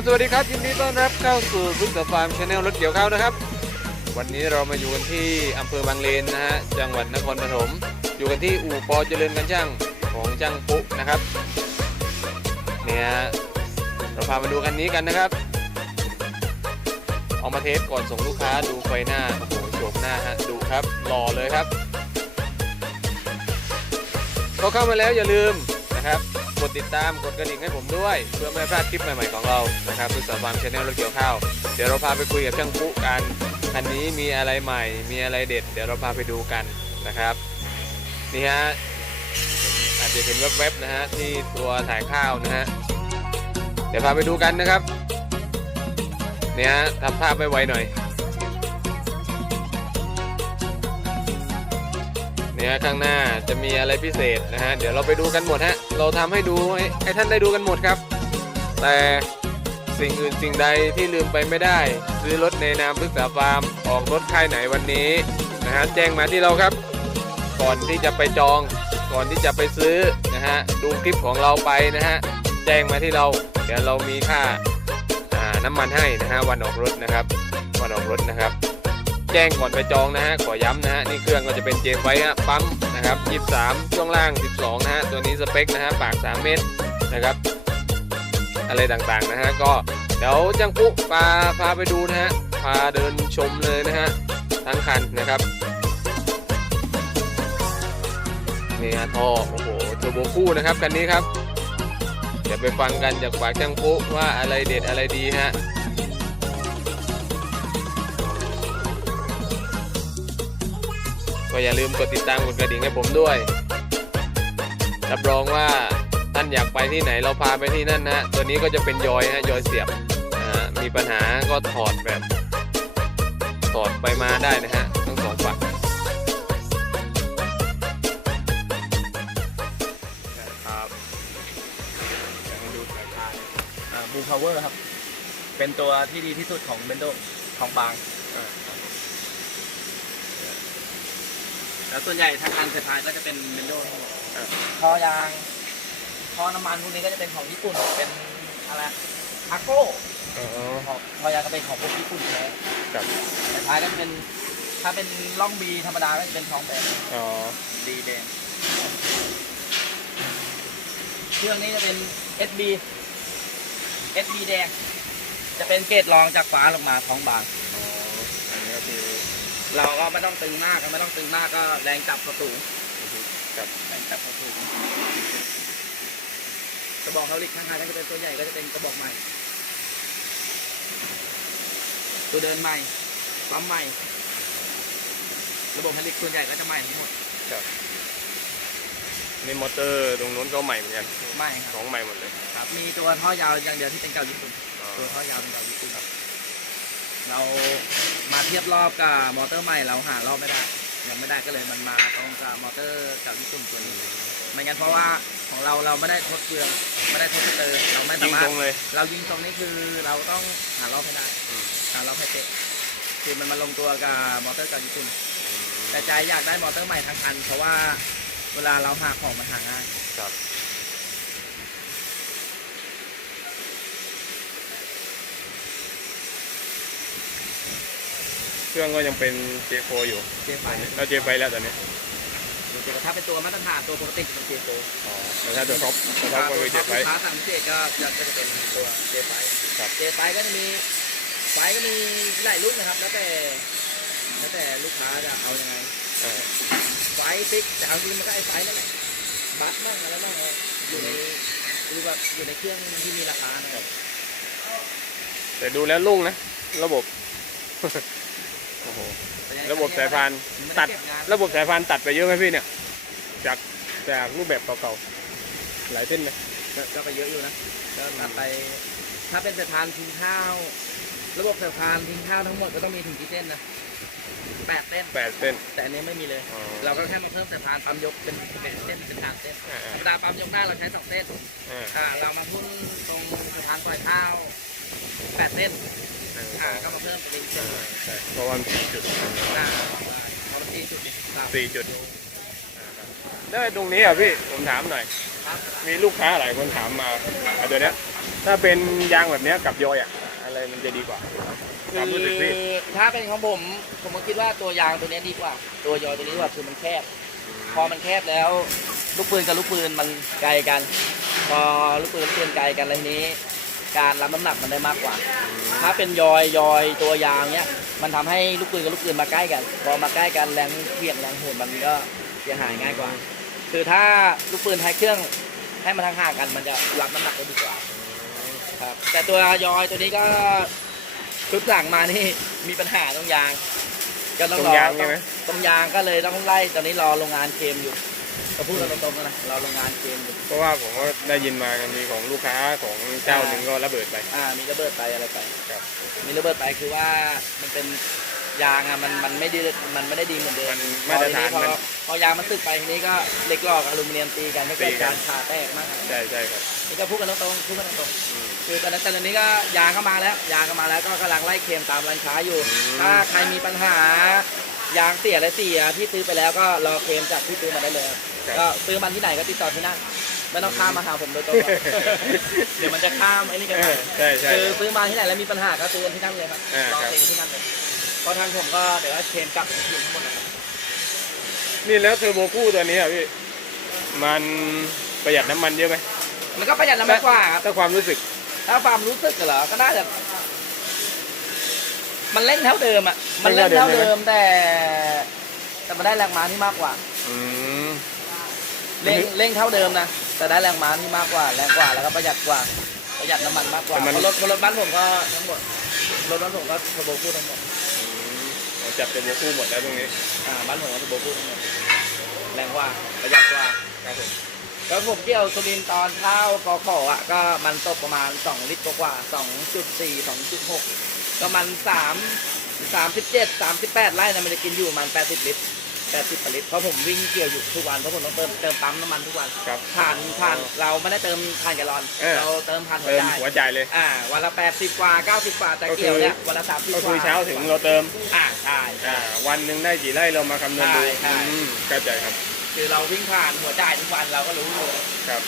ครับสวัสดีครับยินดีต้อนรับเข้าสู่พึ่งกับฟาร์มชาแนลรถเกี่ยวข้าวนะครับ วันนี้เรามาอยู่กันที่อำเภอบางเลนนะฮะจังหวัดนครปฐมอยู่กันที่อู่ปอเจริญกันช่างของช่างปุ๊นะครับเนี่ยเราพามาดูคันนี้กันนะครับเอามาเทสก่อนส่งลูกค้าดูไฟหน้าโอ้โหโฉมหน้าฮะดูครับหล่อเลยครับพอเข้ามาแล้วอย่าลืม กดติดตามกดกระดิ่งให้ผมด้วย เพื่อไม่พลาดคลิปใหม่ๆของเรานะครับพึ่งสาวฟาร์มชาแนลรถเกี่ยวข้าวเดี๋ยวเราพาไปคุยกับช่างปุ๊กันคันนี้มีอะไรใหม่ มีอะไรเด็ด เดี๋ยวเราพาไปดูกันนะครับนี่ฮะอาจจะเห็นแวบๆนะฮะที่ตัวถ่ายข้าวนะฮะเดี๋ยวพาไปดูกันนะครับเนี่ยฮะทำภาพไวๆหน่อย เนี่ยข้างหน้าจะมีอะไรพิเศษนะฮะเดี๋ยวเราไปดูกันหมดฮะเราทำให้ดูให้ให้ท่านได้ดูกันหมดครับ แต่สิ่งอื่นสิ่งใดที่ลืมไปไม่ได้ ซื้อรถในนามพฤกษาฟาร์มออกรถค่ายไหนวันนี้นะฮะแจ้งมาที่เราครับ ก่อนที่จะไปจอง ก่อนที่จะไปซื้อนะฮะดูคลิปของเราไปนะฮะแจ้งมาที่เรา เดี๋ยวเรามีค่าอ่าน้ำมันให้นะฮะวันออกรถนะครับวันออกรถนะครับ แจ้งก่อนไปจองนะฮะขอย้ำนะฮะนี่เครื่องก็จะเป็นเจมไว้ฮะปั๊มนะครับ 23 ช่วงล่าง 12 นะฮะตัวนี้สเปคนะฮะปาก 3 เมตรนะครับ อะไรต่างๆนะฮะก็เดี๋ยวจังปุ๊พาพาไปดูนะฮะพาเดินชมเลยนะฮะทั้งคันนะครับนี่ฮะท่อโอ้โหเทอร์โบคู่นะครับคันนี้ครับเดี๋ยวไปฟังกันจากปากจังปุ๊ว่าอะไรเด็ดอะไรดีฮะ ก็อย่าลืมกดติดตามกดกระดิ่งให้ผมด้วย รับรองว่าท่านอยากไปที่ไหนเราพาไปที่นั่นนะตัวนี้ก็จะเป็นยอยฮะยอยเสียบมีปัญหาก็ถอดแบบถอดไปมาได้นะฮะทั้งสองฝั่งครับอยากให้ดูสายพานบูพาวเวอร์ครับ เป็นตัวที่ดีที่สุดของเบนโดของบางอ่าครับ แล้วส่วนใหญ่ทางการสายพานก็จะเป็นเบนโดทั้งหมดอ่าท่อยางท่อน้ำมันพวกนี้ก็จะเป็นของญี่ปุ่น เป็นอะไรอาโก้อ๋อ ของท่อยางก็เป็นของพวกญี่ปุ่นแท้ครับสายพานก็จะเป็น ถ้าเป็นล่องบีธรรมดาก็จะเป็นทองแบบอ๋อดีแดงเครื่องนี้จะเป็น SB SB แดง จะเป็นเกรดรองจากฟ้าลงมาท้องบางอ๋ออันนี้ก็คือ เราก็ไม่ต้องตึงมากไม่ต้องตึงมากก็แรงจับก็สูงครับแรงจับก็สูงกระบอกเฮาลิกข้างในก็จะเป็นตัวใหญ่ก็จะเป็นกระบอกใหม่ ตัวเดินใหม่ปั๊มใหม่ ระบบเฮาลิกส่วนใหญ่ก็จะใหม่ทั้งหมดนี่มอเตอร์ตรงนู้นก็ใหม่เหมือนกันใหม่คสรับองใหม่หมดเลยครับ มีตัวท่อยาวอย่างเดียวที่เป็นเก่าญี่ปุ่นอ๋อตัวท่อยาวเป็นเก่าญี่ปุ่นครับ เรา มาเทียบรอบกับมอเตอร์ใหม่เราหารอบไม่ได้ ยังไม่ได้ก็เลยมันมาตรงกับมอเตอร์เก่าญี่ปุ่นตัวนี้ไม่งั้นเพราะว่าของเราเราไม่ได้ทดเปลืองไม่ได้ทดสเตอร์เราไม่ยิสางมารตถรงเลย เรายิงตรงนี้คือเราต้องหารอบให้ได้อืมหารอบให้เป๊ะคือมันมาลงตัวกับมอเตอร์เก่าญี่ปุ่น แต่ใจอยากได้มอเตอร์ใหม่ทั้งคัน เพราะว่าเวลาเราหาของมันหาง่าย ครับ เครื่องก็ยังเป็น J4 อยู่เจไฟแล้ว J5 แล้วตอนนี้ถ้าเป็นตัวมาตรฐานตัวปกติเป็นเจโอ๋อแล้วถ้าตัวท็อปตัวท็อปก็คือ J5 ลูกค้าสั่งพิเศษก็จะก็จะเป็นตัวเจไฟครับ เจไฟก็จะมีไฟก็มีหลายรุ่นนะครับ แล้วแต่แล้วแต่ลูกค้าจะเอายังไงอ่าไฟติ๊กแต่เอาจริงมันก็ไอ้ไฟนั่นแหละบัตบ้างอะไรบ้างอยู่ในอยู่แบบอยู่ในเครื่องที่มีราคานะครับแต่ดูแล้วลุ่งนะ ระบบ โอ้โหระบบสายพานไม่ตัได้ดเก็บงานระบบสายพานตัดไปเยอะไหมพี่เนี่ย จากจากรูปแบบเก่าๆหลายเส้นเลยก็ก็ไปเยอะอยู่นะก็ตัดไป ถ้าเป็นสายพานทิ้งข้าว ระบบสายพานทิ้งข้าวทั้งหมดก็ต้องมีถึงกี่เส้นนะแปดเส้นแปดเส้น แต่อันนี้ไม่มีเลยอ๋อเราก็แค่มาเพิ่มสายพานปั๊มยกเป็นเป็นเส้นเป็นทางเส้นอ่าธรรมดาปั๊มยกได้เราใช้สองเส้นอ่าอ่าเรามาพุ่นตรงสะพานปล่อยข้าว แปดเส้นอ่าอ่าก็มาเพิ่มเป็นอีกเส้นหนึ่งใช่เพราะว่ามันสี่จุดอ่าเพราะมันสี่จุดสามสี่จุดได้วตรงนี้อะพี่ผมถามหน่อย ครับมีลูกค้าหลายคนถามมาไอ้ตัวเนี้ยถ้าเป็นยางแบบเนี้ยกับยอยอะอะไรมันจะดีกว่าความรู้สึกพี่คือถ้าเป็นของผมผมก็คิดว่าตัวยางตัวเนี้ยดีกว่า ตัวยอยตัวนี้ดีกว่าคือมันแคบ พอมันแคบแล้ว ลูกปืนกับลูกปืนมันไกลกัน พอลูกปืนลูกปืนไกลกันแล้วทีนี้ การรับน้ำหนักมันได้มากกว่า ถ้าเป็นยอยยอยตัวยางเนี้ย มันทำให้ลูกปืนกับลูกปืนมาใกล้กัน พอมาใกล้กันแรงเหวี่ยงแรงโหนมันก็เสียหายง่ายกว่า คือถ้าลูกปืนไทยเครื่องให้มันห่างๆกันมันจะรับน้ำหนักได้ดีกว่าครับแต่ตัวยอยตัวนี้ก็ชุดหลังมานี่มีปัญหาตรงยาง ก็ต้องตรรงอยางใช่ไหมตรงยางก็เลยต้องไล่ตอนนี้รอโรงงานเคลมอยู่ ก็พูดกันตรงๆนะรอโรงงานเคลมอยู่เพราะว่าผมก็ได้ยินมามีของลูกค้าของเจ้าหนึ่งก็ระเบิดไปอ่ามีระเบิดไปอะไรไป ครับมีระเบิดไปคือว่ามันเป็นยางอะมันมันไม่ดีมันไม่ได้ดีเหมือนเดิมมันมาตรฐานพอมันทีพอพอยางมันสึกไปทีนี้ก็เหล็กหลอกอลูมิเนียมตีกันไม่เกิตีดกันการขาแตกมากใช่ใช่ครับนี่ก็พูดกันตรงๆพูดกันตรงอืมๆคือตอนนั้นตอนนี้ก็ยางเข้ามาแล้ว ยางเข้ามาแล้วก็กำลังไล่เคลมตามร้านค้าอยู่อืมถ้าใครมีปัญหายางเสียอะไรเสียที่ซื้อไปแล้วก็รอเคลมจากที่ซื้อมาได้เลยครับครับ ก็ซื้อมันที่ไหนก็ติดต่อที่นั่นไม่ต้องข้ามมาหาผมโดยตรงหรอกเดี๋ยวมันจะข้ามไอ้นี่กันเอไปอใช่ใช่คือซื้อมาที่ไหนแล้วมีปัญหาก็ซื้อกันที่นั่นเลยครับอ่ารอครับเคลมที่นั่นเลยเพราะทางผมก็เดี๋ยวว่าเคลมกลับคืนทั้งหมดนะครับนี่แล้วเทอร์โบคู่ตัวนี้อะพี่มันประหยัดน้ำมันเยอะไหมมันก็ประหยัดน้ำมันกว่าครับถ้าความรู้สึก ถ้าความรู้สึกเหรอก็น่าจะมันเล่นเท่าเดิมอะมันเล่นเท่าเดิมแต่ แต่มันได้แรงม้าที่มากกว่า อืม เร่งเร่งเท่าเดิมนะ แต่ได้แรงม้าที่มากกว่าแรงกว่าแล้วก็ประหยัดกว่า ประหยัดน้ำมันมากกว่าแต่มันเพราะรถเพราะรถบ้านผมก็ทั้งหมดรถบ้านผมก็เทอร์โบคู่ทั้งหมดอืมเราจับเทอร์โบคู่หมดแล้วตรงนี้อ่าบ้านผมก็เทอร์โบคู่ทั้งหมดแรงกว่าประหยัดกว่า ครับผมแล้วผมเกี่ยวสุรินทร์ตอนเข้ากอขออะก็มันตกประมาณ 2 ลิตรกว่าๆ2.4 2.6 ก็มัน3 37 38 ไร่นะมันจะกินอยู่ประมาณ80 ลิตร 80ลิตรเพราะผมวิ่งเกี่ยวอยู่ทุกวันเพราะผมต้องเติมเติมปั๊มน้ำมันทุกวันครับผ่านผ่านเราไม่ได้เติมผ่านแกลลอน เออ เราเติมผ่านหัวเติมจ่ายหัวจ่ายเลย อ่าวันละ80กว่า 90กว่าแต่ก็คือ เกี่ยวเนี่ยวันละ30กก็ว่าคือเช้าถึงเราเติมอ่าใช่ใช่อ่าวันหนึ่งได้กี่ไร่เรามาคำนวณดูใช่ใช่ อืมเข้าใจครับคือเราวิ่งผ่านหัวจ่ายทุกวันเราก็รู้อยู่ครับ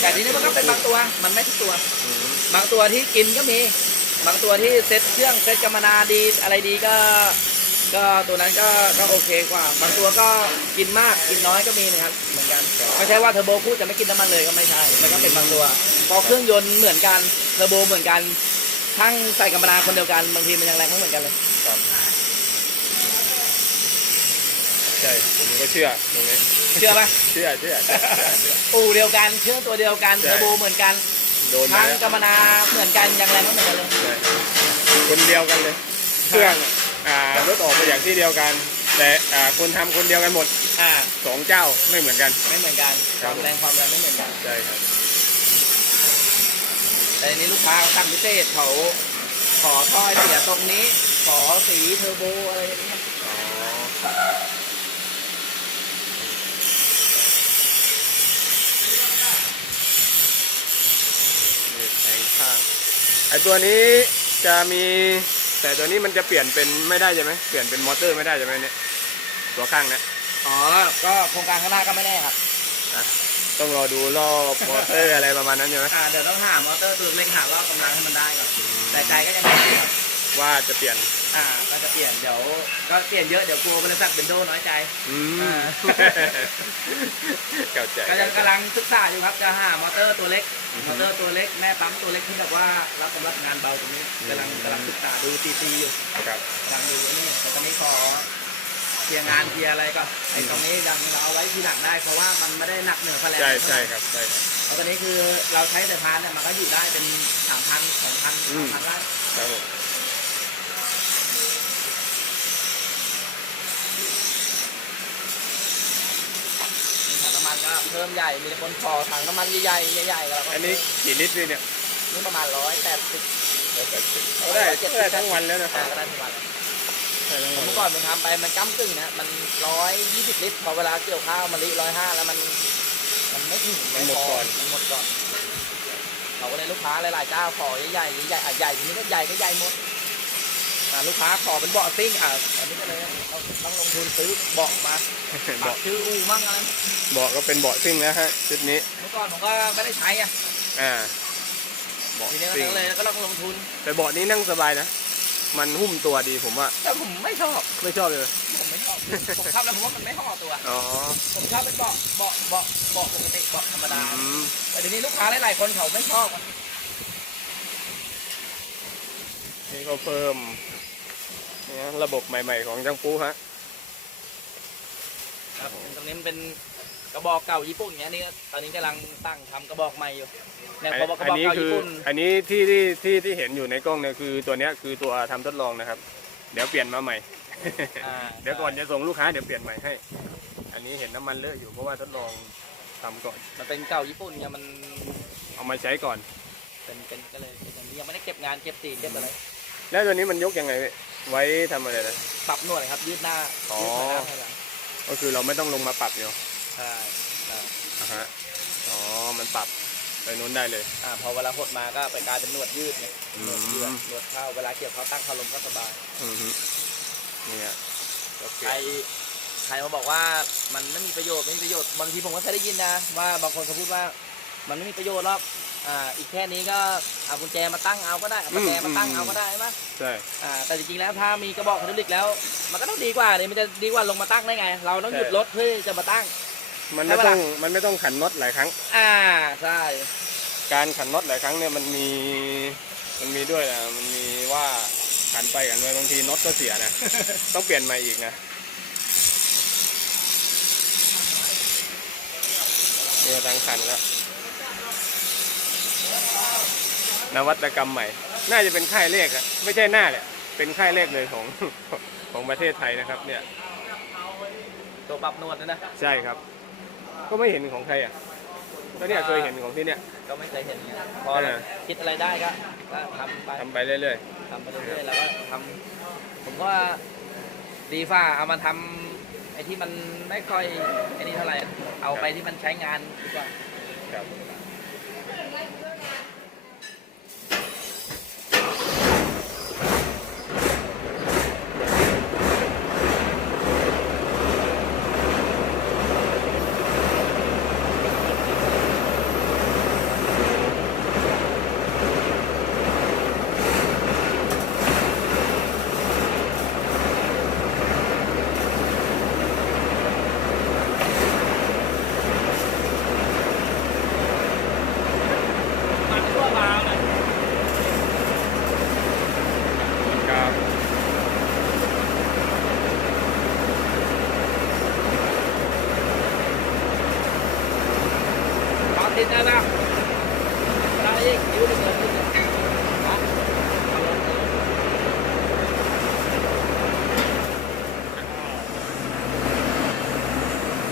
แต่ทีนี้มันก็เป็นบางตัวมันไม่ทุกตัว อืมบางตัวที่กินก็มี บางตัวที่เซ็ตเครื่องเซ็ตกรรมนาดีอะไรดีก็ ก็ตัวนั้นก็ก็โอเคกว่า บางตัวก็กินมากกินน้อยก็มีนะครับเหมือนกันไม่ใช่ว่าเทอร์โบพูดจะไม่กินน้ำมันเลยก็ไม่ใช่ มันก็เป็นบางตัว พอเครื่องยนต์เหมือนกันเทอร์โบเหมือนกันทั้งใส่กรรมนาคนเดียวกันบางทีมันยังแรงไม่เหมือนกันเลยครับใช่ผมก็เชื่อตรงนี้เชื่อปะเชื่อเชื่อเชื่อเชื่ออู่เดียวกันเครื่องตัวเดียวกันใช่เทอร์โบเหมือนกันโดนมาทั้งแล้วกรรมนาเหมือนกันยังแรงไม่เหมือนกันเลยใช่คนเดียวกันเลยเครื่อง อ่ารถออกมาจากที่เดียวกัน แต่อ่าคนทำคนเดียวกันหมดอ่าสองเจ้าไม่เหมือนกัน ไม่เหมือนกันคครัวาบ มแรงความแรงไม่เหมือนกัน ใช่ครับ แต่อันนี้ลูกค้าเขาทำพิเศษเขาขอถ้อยเสียตรงนี้ ขอสีเทอร์โบอะไรอย่างเงี้ยอ๋อนี่แทงข้างไอตัวนี้จะมี แต่ตัวนี้มันจะเปลี่ยนเป็นไม่ได้ใช่ไหมเปลี่ยนเป็นมอเตอร์ไม่ได้ใช่ไหมเนี่ยตัวข้างเนะอ๋อ ก็โครงการข้างหน้าก็ไม่แน่ครับต้องรอดูรอบมอเตอร์อะไรประมาณนั้นใช่ไหมอ่า เดี๋ยวต้องหามอเตอร์ตัวเล็กหารอบกำลังให้มันได้ก่อน แต่ใจก็ยังไม่ได้ครับว่าจะเปลี่ยนอ่า ก็จะเปลี่ยน เดี๋ยว ก็เปลี่ยนเยอะเดี๋ยวกลัวบริษัทเบนโดน้อยใจ อืมอ่า เข้าใจก็ยังกำลังศึกษาอยู่ครับ จะหามอเตอร์ตัวเล็กอือฮึ มอเตอร์ตัวเล็กแม่ปั๊มตัวเล็กที่แบบว่ารับสำหรับงานเบาตรงนี้กำลังกำลังศึกษาดูซีซีอยู่ครับกำลังดูนี่แต่ตอนนี้ขอเคลียร์งานเคลียร์อะไรก็ไอ้ตรงนี้ยังเราเอาไว้ทีหลังได้เพราะว่ามันไม่ได้หนักเหนือพลังใช่ใช่ครับใช่ครับเพราะตอนนี้คือเราใช้แต่พานเนี่ยมันก็อยู่ได้เป็นสามพันสองพันอืมสามพันไร่ครับผมมีถังน้ำมันก็ เพิ่มใหญ่ มีคนขอถังน้ำมันใหญ่ๆใหญ่ๆแล้วก็อันนี้กี่ลิตรพี่เนี่ย นี่ประมาณร้อยแปดสิบก็ได้ก็ได้ทั้งวันแล้วนะคอ่ารับก็ได้ทั้งวันได้ทั้งวันเมื่อก่อนผมทำไปมันก้ำกึ่งนะ มันร้อยยี่สิบลิตร พอเวลาเกี่ยวข้าวมะลิร้อยห้าแล้วมัน มันไม่ถึงไพมันหมดก่อน เราก็เลยลูกค้าหลายๆเจ้าขอใหญ่ๆใหญ่ๆอะใหญ่ทีนี้ก็ใหญ่ก็ใหญ่หมดอ่า ลูกค้าขอเป็นเบาะซิ่งอะอันนี้ก็เลยต้องต้องลงทุนซื้อเบาะมาเบาะปักชื่ออูมั่งอะไรเบาะก็เป็นเบาะซิ่งแล้วฮะชุดนี้เมื่อก่อนผมก็ไม่ได้ใช้อะอ่าาะทีนี้ซิ่งก็เลยก็ต้องลงทุน แต่เบาะนี้นั่งสบายนะมันหุ้มตัวดีผมว่าแต่ผมไม่ชอบไม่ชอบเลยผมไม่ชอบผมชอบแล้วผมว่ามันไม่ห่อตัวอ๋อผมชอบเป็นเบาะเบาะเบาะเบาะปกติเบาะธรรมดาอืมแต่เดี๋ยวนี้ลูกค้าหลายๆคนเขาไม่ชอบอะนี่ก็เพิ่มเนี่ยระบบใหม่ ๆ ของจังปูฮะครับตรงนี้มันเป็นกระบอกเก่าญี่ปุ่นเงี้ยนี่ก็ตอนนี้กำลังตั้งทำกระบอกใหม่อยู่เนี่ยกระบอกกระอับอกนี้เก่าคืญี่อปุ่นอันนี้ที่ที่ที่ที่เห็นอยู่ในกล้องเนี่ยคือตัวเนี้ยคือตัวทำทดลองนะครับ เดี๋ยวเปลี่ยนมาใหม่อ่าเดี๋ยวก่อนจะส่งลูกค้าเดี๋ยวเปลี่ยนใหม่ให้ อันนี้เห็นน้ำมันเลอะอยู่เพราะว่าทดลองทำก่อน มันเป็นเก่าญี่ปุ่นเนี่ยมันเอามาใช้ก่อนเป็นเป็นก็เลยเป็นอย่างนี้ยังไม่ได้เก็บงานเก็บสีเก็บอะไรแล้วตัวนี้มันยกยังไงพี่ ไว้ทำอะไรนะ ปรับหนวดครับยืดหน้าอ๋อ ยืดหน้าให้หลังก็คือเราไม่ต้องลงมาปรับเนาะใช่ใช่อ่าฮะอ๋อมันปรับไปนู้นได้เลย อ่าพอเวลาหดมาก็ไปกลายเป็นหนวดยืดไงอืม หนวดยืดหนวดเข้าเวลาเกี่ยวเขาตั้งเขาลมก็สบายอือฮึเนี่ยโอเคใครใครมาบอกว่ามันไม่มีประโยชน์ไม่มีประโยชน์บางทีผมก็เคยได้ยินนะว่าบางคนเขาพูดว่า มันไม่มีประโยชน์หรอก อ่าอีกแค่นี้ก็เอากุญแจมาตั้งเอาก็ได้เอากุญแจมาตั้งเอาก็ได้ใช่ไหมใช่อ่าแต่จริงๆแล้วถ้ามีกระบอกไฮดรอลิกแล้ว มันก็ต้องดีกว่านี่มันจะดีกว่าลงมาตั้งได้ไง เราต้องหยุดรถเพื่อจะมาตั้ง มันไม่ใช่ปะต้อล่ะงมันไม่ต้องขันน็อตหลายครั้ง อ่าใช่ การขันน็อตหลายครั้งเนี่ยมันมีมันมีด้วยนะมันมีว่าขันไปขันไปบางทีน็อตก็เสียนะ ต้องเปลี่ยนใหม่อีกนะเนี่ยทางขันแล้ว นวัตกรรมใหม่ น่าจะเป็นค่ายเลขอะไม่ใช่หน้าแหละเป็นค่ายเลขเลยของของประเทศไทยนะครับ เนี่ยตัวปรับหนวดนะนะใช่ครับ ก็ไม่เห็นของใครอะก็เนี่ยเคยเห็นของที่เนี่ย ก็ไม่เคยเห็นไงพอเออเราคิดอะไรได้ก็ก็ทำไปทำไปเรื่อยทำไปเรื่อยๆแล้วก็ทำผมว่าดีฝ่าเอามาทำไอ้ที่มันไม่ค่อยไอ้นี่เท่าไหร่เอาไปที่มันใช้งานดีกว่าๆครับ มันทั่วมาเลย ครับ ตอนติดนะนะอะไรอีกยิ้วไปเกินขึ้นเลยฮะเอาล งเลย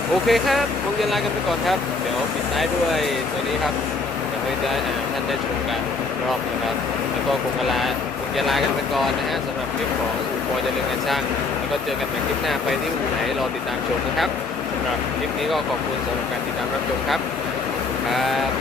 โอเคครับคงจะลากันไปก่อนครับ เดี๋ยวปิดท้ายด้วยตัวนี้ครับจะให้ได้ท่านได้ชมกันรอบนะครับ แล้วก็คงจะลาคงจะลากันไปก่อนนะฮะสำหรับคลิปของอู่ปอเจริญงานช่าง แล้วก็เจอกันในคลิปหน้าไปที่อู่ไหนรอติดตามชมนะครับสำหรับคลิปนี้ก็ขอบคุณสำหรับการติดตามรับชมครับ ครับ